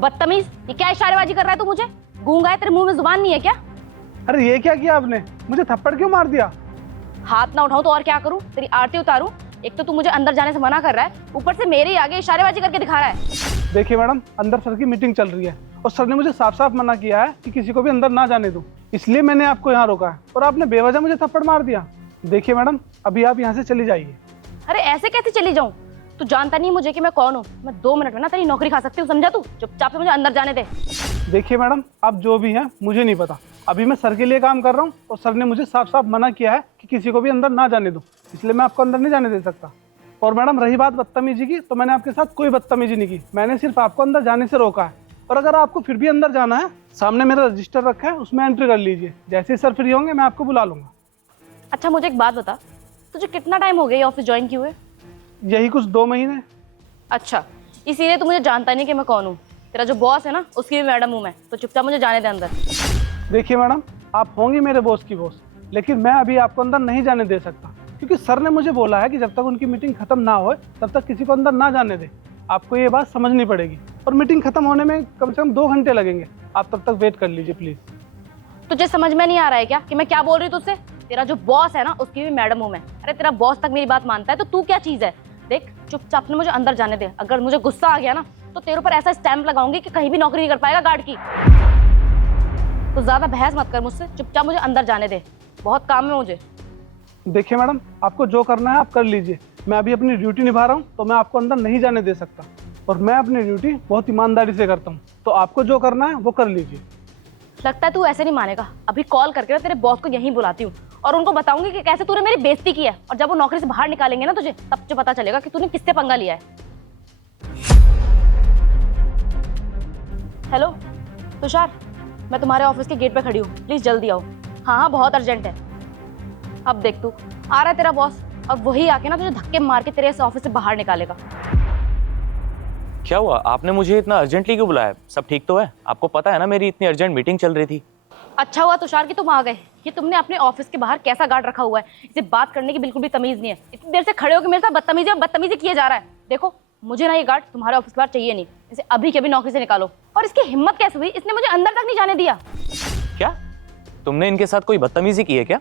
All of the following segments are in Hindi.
बदतमीज, ये क्या इशारेबाजी कर रहा है तू मुझे? गूंगा है, तेरे मुंह में जुबान नहीं है क्या? अरे ये क्या किया आपने? मुझे थप्पड़ क्यों मार दिया? हाथ ना उठाऊं तो और क्या करूं? तेरी आरती उतारूं? एक तो तू मुझे अंदर जाने से मना कर रहा है, ऊपर से मेरे ही आगे इशारेबाजी करके दिखा रहा है। देखिए मैडम, अंदर सर की मीटिंग चल रही है और सर ने मुझे साफ साफ मना किया है कि किसी को भी अंदर ना जाने दूं, इसलिए मैंने आपको यहाँ रोका है और आपने बेवजह मुझे थप्पड़ मार दिया। देखिए मैडम, अभी आप यहाँ से चली जाइए। अरे ऐसे कैसे चली जाऊं? तू जानता नहीं मुझे कि मैं कौन हूँ। मैं 2 मिनट में ना तेरी नौकरी खा सकती हूँ, समझा तू? चुपचाप से मुझे अंदर जाने दे। देखिए मैडम, आप जो भी हैं मुझे नहीं पता। अभी मैं सर के लिए काम कर रहा हूँ और सर ने मुझे साफ साफ मना किया है कि किसी को भी अंदर ना जाने दूं, इसलिए मैं आपको अंदर नहीं जाने दे सकता। और मैडम रही बात बदतमीजी की, तो मैंने आपके साथ कोई बदतमीजी नहीं की, मैंने सिर्फ आपको अंदर जाने से रोका है। और अगर आपको फिर भी अंदर जाना है, सामने मेरा रजिस्टर रखा है, उसमें एंट्री कर लीजिए। जैसे ही सर फ्री होंगे मैं आपको बुला लूँगा। अच्छा मुझे एक बात बता, तुझे कितना टाइम हो गया ये ऑफिस ज्वाइन किए हुए? यही कुछ 2 महीने। अच्छा, इसीलिए तू मुझे जानता नहीं कि मैं कौन हूँ। तेरा जो बॉस है ना, उसकी भी मैडम हूँ मैं, तो चुपचाप मुझे जाने दे अंदर। देखिए मैडम, आप होंगी मेरे बॉस की बॉस, लेकिन मैं अभी आपको अंदर नहीं जाने दे सकता, क्योंकि सर ने मुझे बोला है कि जब तक उनकी मीटिंग खत्म ना हो तब तक किसी को अंदर ना जाने दे। आपको ये बात समझनी पड़ेगी और मीटिंग खत्म होने में कम से कम 2 घंटे लगेंगे। आप तब तक वेट कर लीजिए प्लीज़। तुझे समझ में नहीं आ रहा है क्या कि मैं क्या बोल रही हूँ तुझसे? तेरा जो बॉस है ना, उसकी भी मैडम हूँ मैं। अरे तेरा बॉस तक मेरी बात मानता है तो तू क्या चीज़ है? देख, चुपचाप ने मुझे अंदर जाने दे। अगर मुझे गुस्सा आ गया ना तो तेरे ऊपर ऐसा स्टैंप लगाऊंगी कि कहीं भी नौकरी नहीं कर पाएगा गार्ड की। तो ज्यादा बहस मत कर मुझसे, चुपचाप मुझे अंदर जाने दे, बहुत काम है मुझे। देखिए मैडम, आपको जो करना है आप कर लीजिए। मैं अभी अपनी ड्यूटी निभा रहा हूँ तो मैं आपको अंदर नहीं जाने दे सकता, और मैं अपनी ड्यूटी बहुत ईमानदारी से करता हूँ, तो आपको जो करना है वो कर लीजिए। लगता है तू ऐसे नहीं मानेगा। अभी कॉल करके ना तेरे बॉस को यहीं बुलाती हूँ और उनको बताऊंगी कि कैसे तूने मेरी बेइज्जती की है, और जब वो नौकरी से बाहर निकालेंगे ना तुझे, तब तुझे पता चलेगा कि तूने किससे पंगा लिया है। हेलो तुषार, मैं तुम्हारे ऑफिस के गेट पे खड़ी हूँ, प्लीज जल्दी आओ। हाँ हाँ, बहुत अर्जेंट है। अब देख तू, आ रहा है तेरा बॉस, और वही आके ना तुझे धक्के मार के तेरे इस ऑफिस से बाहर निकालेगा। क्या हुआ? आपने मुझे इतना अर्जेंटली क्यों बुलाया? सब ठीक तो है? आपको पता है ना मेरी इतनी अर्जेंट मीटिंग चल रही थी। अच्छा हुआ तुषार कि तुम आ गए। ये तुमने अपने ऑफिस के बाहर कैसा गार्ड रखा हुआ है? इसे बात करने की बिल्कुल भी तमीज नहीं है। इतनी देर से खड़े होकर मेरे साथ बदतमीजी किए जा रहा है। देखो, मुझे ना ये गार्ड तुम्हारे ऑफिस के बाहर चाहिए नहीं। इसे अभी के अभी नौकरी से निकालो। और इसकी हिम्मत कैसे हुई? इसने मुझे अंदर तक नहीं जाने दिया। क्या तुमने इनके साथ कोई बदतमीजी की है क्या?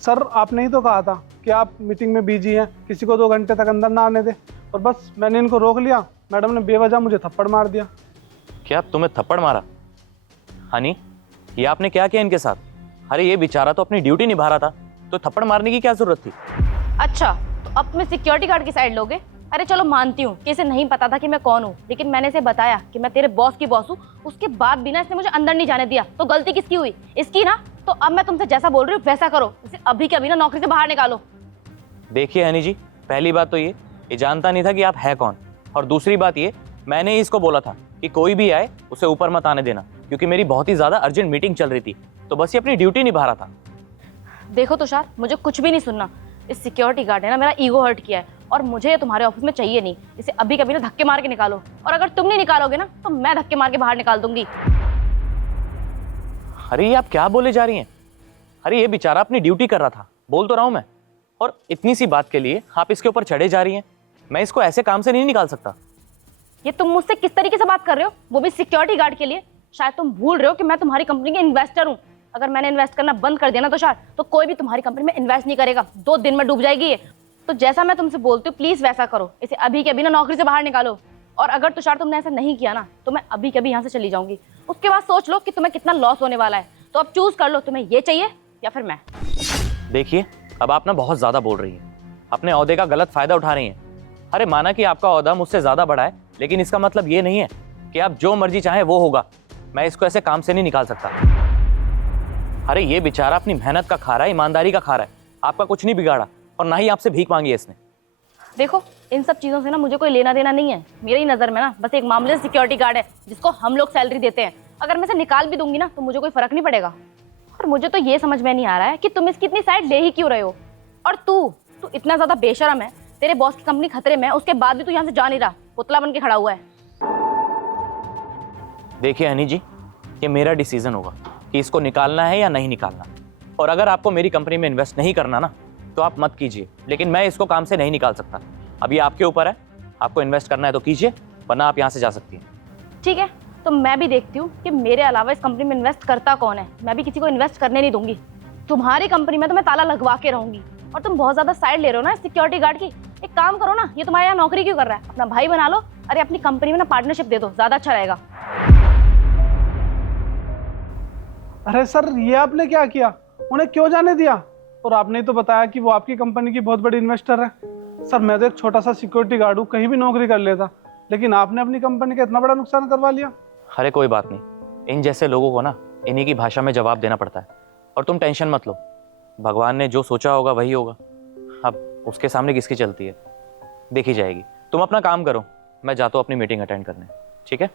सर, आपने ही तो कहा था कि आप मीटिंग में बिजी हैं, किसी को 2 घंटे तक अंदर ना आने दे, और बस मैंने इनको रोक लिया। मैडम ने बेवजह मुझे थप्पड़ मार दिया। क्या तुम्हें थप्पड़ मारा? हनी, ये आपने क्या किया इनके साथ? अरे ये बेचारा तो अपनी ड्यूटी निभा रहा था, तो थप्पड़ मारने की क्या जरूरत थी? अच्छा, तो अब तुम्हें सिक्योरिटी गार्ड की साइड लोगे? अरे चलो मानती हूँ कि इसे नहीं पता था कि मैं कौन हूँ, लेकिन मैंने इसे बताया कि मैं तेरे बॉस की बॉस हूँ। उसके बाद भी ना इसने मुझे अंदर नहीं जाने दिया, तो गलती किसकी हुई? इसकी ना। तो अब मैं तुमसे जैसा बोल रही हूँ वैसा करो। इसे अभी के अभी ना नौकरी से बाहर निकालो। देखिए हनी जी, पहली बात तो ये जानता नहीं था कि आप है कौन, और दूसरी बात ये, मैंने इसको बोला था कि कोई भी आए उसे ऊपर मत आने देना, क्योंकि मेरी बहुत ही ज्यादा अर्जेंट मीटिंग चल रही थी, तो बस ये अपनी ड्यूटी निभा रहा था। देखो तुषार, मुझे कुछ भी नहीं सुनना। इस सिक्योरिटी गार्ड ने ना मेरा ईगो हर्ट किया है, और मुझे ये तुम्हारे ऑफिस में चाहिए नहीं। इसे अभी कभी ना धक्के मार के निकालो, और अगर तुम नहीं निकालोगे ना तो मैं धक्के मार के बाहर निकाल दूंगी। अरे ये आप क्या बोले जा रही हैं? अरे ये बेचारा अपनी ड्यूटी कर रहा था, बोल तो रहा हूं मैं, और इतनी सी बात के लिए आप इसके ऊपर चढ़े जा रही हैं। मैं इसको ऐसे काम से नहीं निकाल सकता। ये तुम मुझसे किस तरीके से बात कर रहे हो, वो भी सिक्योरिटी गार्ड के लिए? शायद तुम भूल रहे हो कि मैं तुम्हारी कंपनी के इन्वेस्टर हूँ। अगर मैंने इन्वेस्ट करना बंद कर दिया ना तुषार, तो कोई भी तुम्हारी कंपनी में इन्वेस्ट नहीं करेगा। 2 दिन में डूब जाएगी ये। तो जैसा मैं तुमसे बोलती हूँ प्लीज वैसा करो। इसे अभी के अभी ना नौकरी से बाहर निकालो, और अगर तुषार तुमने ऐसा नहीं किया ना तो मैं अभी के अभी यहाँ से चली जाऊंगी। उसके बाद सोच लो कि तुम्हें कितना लॉस होने वाला है। तो अब चूज कर लो, तुम्हें ये चाहिए या फिर मैं। देखिए, अब आप ना बहुत ज्यादा बोल रही हैं, अपने ओहदे का गलत फायदा उठा रही हैं। अरे माना कि आपका ओहदा मुझसे ज्यादा बड़ा है, लेकिन इसका मतलब ये नहीं है कि आप जो मर्जी चाहें वो होगा। मैं इसको ऐसे काम से नहीं निकाल सकता। अरे ये बेचारा अपनी मेहनत का खा रहा है, ईमानदारी का खा रहा है, आपका कुछ नहीं बिगाड़ा, और ना ही आपसे भीख मांगी है इसने। देखो, इन सब चीजों से ना मुझे कोई लेना देना नहीं है। मेरी नजर में ना बस एक मामले से सिक्योरिटी गार्ड है, जिसको हम लोग सैलरी देते हैं। अगर मैं इसे निकाल भी दूंगी ना तो मुझे कोई फर्क नहीं पड़ेगा। और मुझे तो ये समझ में नहीं आ रहा है कि तुम इसकी इतनी साइड ले ही क्यों रहे हो। और तू इतना ज्यादा बेशरम है, तेरे बॉस की कंपनी खतरे में है, उसके बाद भी तू यहाँ से जा नहीं रहा, पुतला बन के खड़ा हुआ है। देखिए हनी जी, ये मेरा डिसीजन होगा कि इसको निकालना है या नहीं निकालना। और अगर आपको मेरी कंपनी में इन्वेस्ट नहीं करना ना, तो आप मत कीजिए, लेकिन मैं इसको काम से नहीं निकाल सकता। अभी आपके ऊपर है आपको इन्वेस्ट करना है तो कीजिए, वरना आप यहाँ से जा सकती हैं। ठीक है, तो मैं भी देखती हूँ कि मेरे अलावा इस कंपनी में इन्वेस्ट करता कौन है। मैं भी किसी को इन्वेस्ट करने नहीं दूंगी। तुम्हारी कंपनी में तो मैं ताला लगवा के रहूंगी। और तुम बहुत ज्यादा साइड ले रहे हो ना सिक्योरिटी गार्ड की। एक काम करो ना, ये तुम्हारे यहाँ नौकरी क्यों कर रहा है, अपना भाई बना लो। अरे अपनी कंपनी में ना पार्टनरशिप दे दो, ज्यादा अच्छा रहेगा। अरे सर, ये आपने क्या किया? उन्हें क्यों जाने दिया? और आपने तो बताया कि वो आपकी कंपनी की बहुत बड़ी इन्वेस्टर है। सर, मैं तो एक छोटा सा सिक्योरिटी गार्ड हूँ, कहीं भी नौकरी कर लेता, लेकिन आपने अपनी कंपनी का इतना बड़ा नुकसान करवा लिया। अरे कोई बात नहीं, इन जैसे लोगों को ना इन्हीं की भाषा में जवाब देना पड़ता है। और तुम टेंशन मत लो, भगवान ने जो सोचा होगा वही होगा। अब उसके सामने किसकी चलती है, देखी जाएगी। तुम अपना काम करो, मैं जाता हूँ अपनी मीटिंग अटेंड करने। ठीक है?